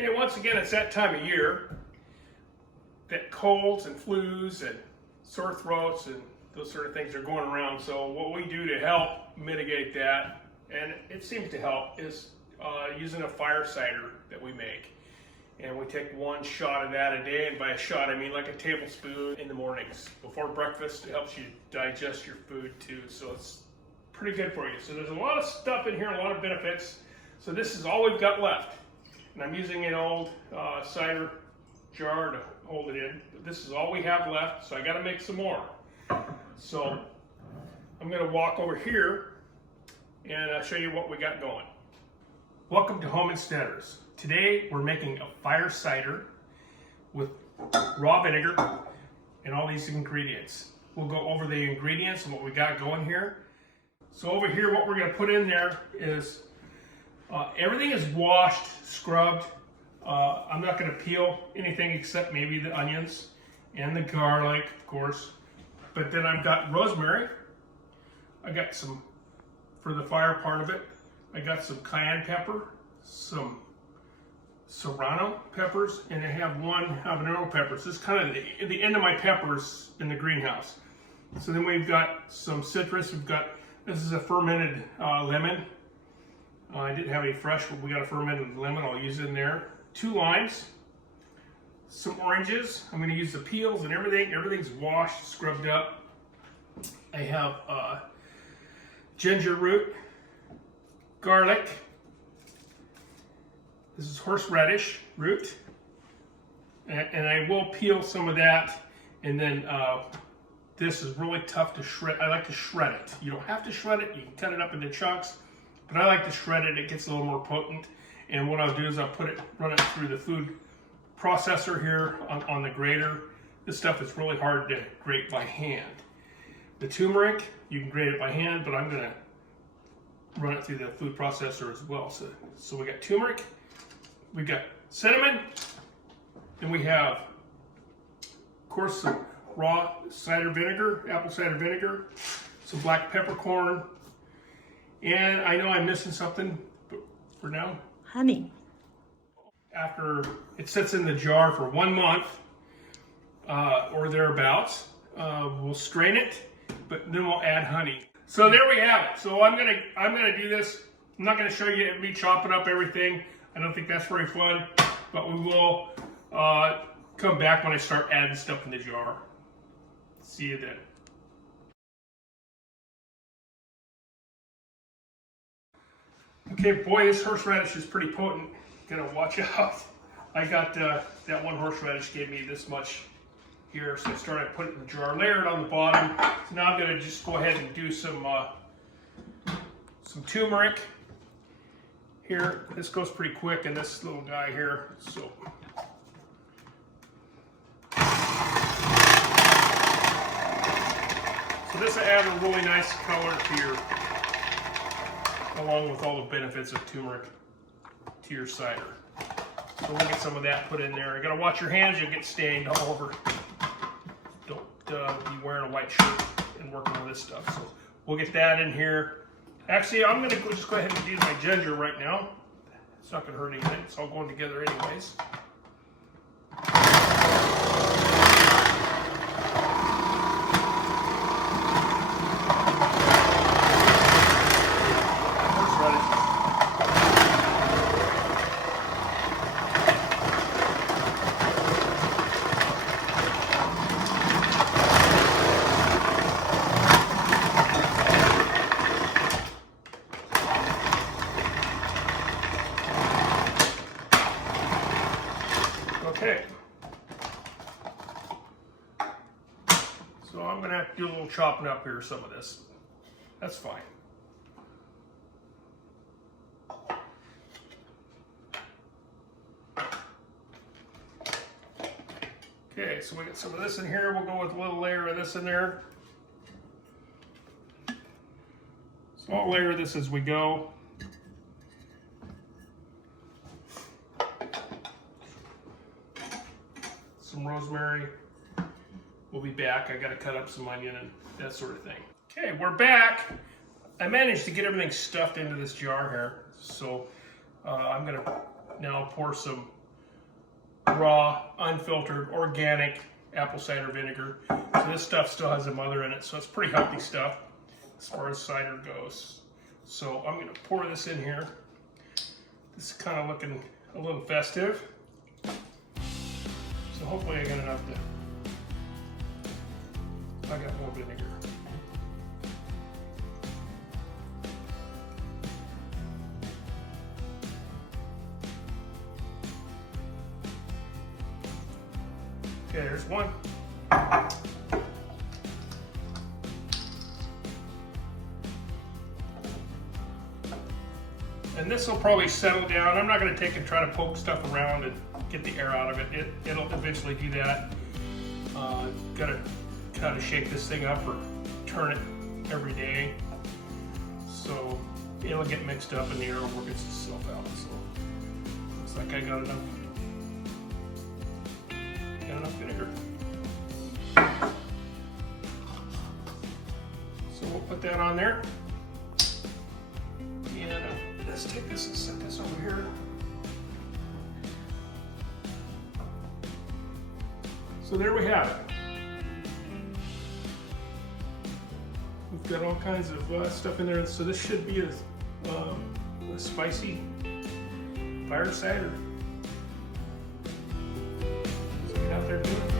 Okay, once again, it's that time of year that colds and flus and sore throats and those sort of things are going around. So what we do to help mitigate that, and it seems to help, is using a firecider that we make. And we take one shot of that a day, and by a shot I mean like a tablespoon in the mornings before breakfast. It helps you digest your food too, so it's pretty good for you. So there's a lot of stuff in here, a lot of benefits. So this is all we've got left. And I'm using an old cider jar to hold it in. But this is all we have left, so I got to make some more. So I'm going to walk over here and show you what we got going. Welcome to Home Insteaders. Today we're making a fire cider with raw vinegar and all these ingredients. We'll go over the ingredients and what we got going here. So over here what we're going to put in there is everything is washed, scrubbed. I'm not going to peel anything except maybe the onions and the garlic, of course. But then I've got rosemary. I got some, for the fire part of it, I got some cayenne pepper, some serrano peppers, and I have one habanero pepper. So this is kind of the end of my peppers in the greenhouse. So then we've got some citrus. This is a fermented lemon. I didn't have any fresh, but we got a fermented lemon. I'll use it in there. 2 limes, some oranges. I'm going to use the peels and everything. Everything's washed, scrubbed up. I have ginger root, garlic. This is horseradish root, and I will peel some of that. And then this is really tough to shred. I like to shred it. You don't have to shred it. You can cut it up into chunks. But I like to shred it. It gets a little more potent. And what I'll do is I'll run it through the food processor here on the grater. This stuff is really hard to grate by hand. The turmeric, you can grate it by hand, but I'm going to run it through the food processor as well. So we got turmeric, we got cinnamon, and we have, of course, some raw cider vinegar, apple cider vinegar, some black peppercorn. And I know I'm missing something, but for now, honey. After it sits in the jar for 1 month or thereabouts, we'll strain it, but then we'll add honey. So there we have it. So I'm gonna do this. I'm not gonna show you me chopping up everything. I don't think that's very fun, but we will come back when I start adding stuff in the jar. See you then. Okay, boy, this horseradish is pretty potent. Gotta watch out. I got that one horseradish gave me this much here, so I started putting it in the jar, layer it on the bottom. So now I'm gonna just go ahead and do some turmeric here. This goes pretty quick in this little guy here. So this will add a really nice color to your, along with all the benefits of turmeric to your cider. So we'll get some of that put in there. You gotta watch your hands, you'll get stained all over. Don't be wearing a white shirt and working with this stuff. So we'll get that in here. Actually, I'm gonna just go ahead and use my ginger right now. It's not gonna hurt anything. It's all going together anyways. Okay, so I'm going to have to do a little chopping up here, some of this. That's fine. Okay, so we got some of this in here. We'll go with a little layer of this in there. So I'll layer this as we go. Some rosemary. We'll be back. I got to cut up some onion and that sort of thing. Okay, we're back. I managed to get everything stuffed into this jar here. So I'm going to now pour some raw, unfiltered, organic apple cider vinegar. So this stuff still has a mother in it, so it's pretty healthy stuff as far as cider goes. So I'm going to pour this in here. This is kind of looking a little festive. So hopefully I got enough I got more vinegar. Okay, there's one. And this will probably settle down. I'm not going to take and try to poke stuff around and get the air out of it. It'll eventually do that. Got to kind of shake this thing up or turn it every day. So it'll get mixed up and the air will work itself out. So looks like I got enough vinegar. So we'll put that on there. And let's take this and set this over here. So there we have it. We've got all kinds of stuff in there. So this should be a spicy fire cider. So get out there and do it.